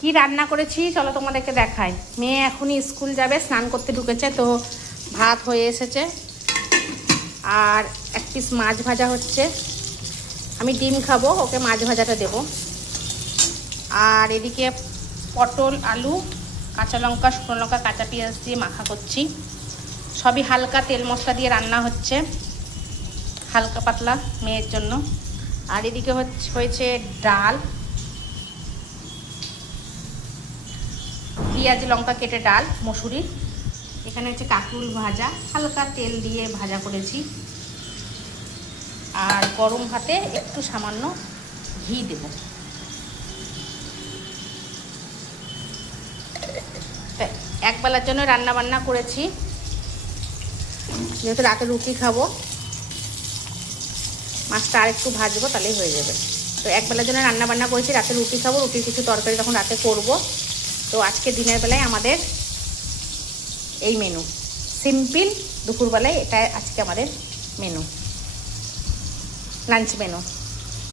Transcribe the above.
কি রান্না করেছি চলো তোমাদেরকে দেখাই। মেয়ে এখনই স্কুল যাবে, স্নান করতে ঢুকেছে, তো ভাত হয়ে এসেছে আর এক পিস মাছ ভাজা হচ্ছে। আমি ডিম খাবো, ওকে মাছ ভাজাটা দেব। আর এদিকে পটল, আলু, কাঁচা লঙ্কা, শুকনো লঙ্কা, কাঁচা পেঁয়াজ দিয়ে মাখা করছি। সবই হালকা তেল মশলা দিয়ে রান্না হচ্ছে, হালকা পাতলা মেয়ের জন্য। আর এদিকে হয়েছে ডাল, পেঁয়াজ লঙ্কা কেটে ডাল মসুরি। এখানে হচ্ছে কাঁকরোল ভাজা, হালকা তেল দিয়ে ভাজা করেছি। আর গরম ভাতে একটু সামান্য ঘি দেব। একবেলার জন্য রান্না বান্না করেছি, যেহেতু রাতে রুটি খাবো। মাছটা আর একটু ভাজবো, তাহলেই হয়ে যাবে। তো একবেলার জন্য রান্না বান্না করেছি, রাতে রুটি খাবো। রুটির কিছু তরকারি তখন রাতে করব। তো আজকে দিনের বেলায় আমাদের এই মেনু, সিম্পল। দুপুরবেলায় এটা আজকে আমাদের মেনু, লাঞ্চ মেনু।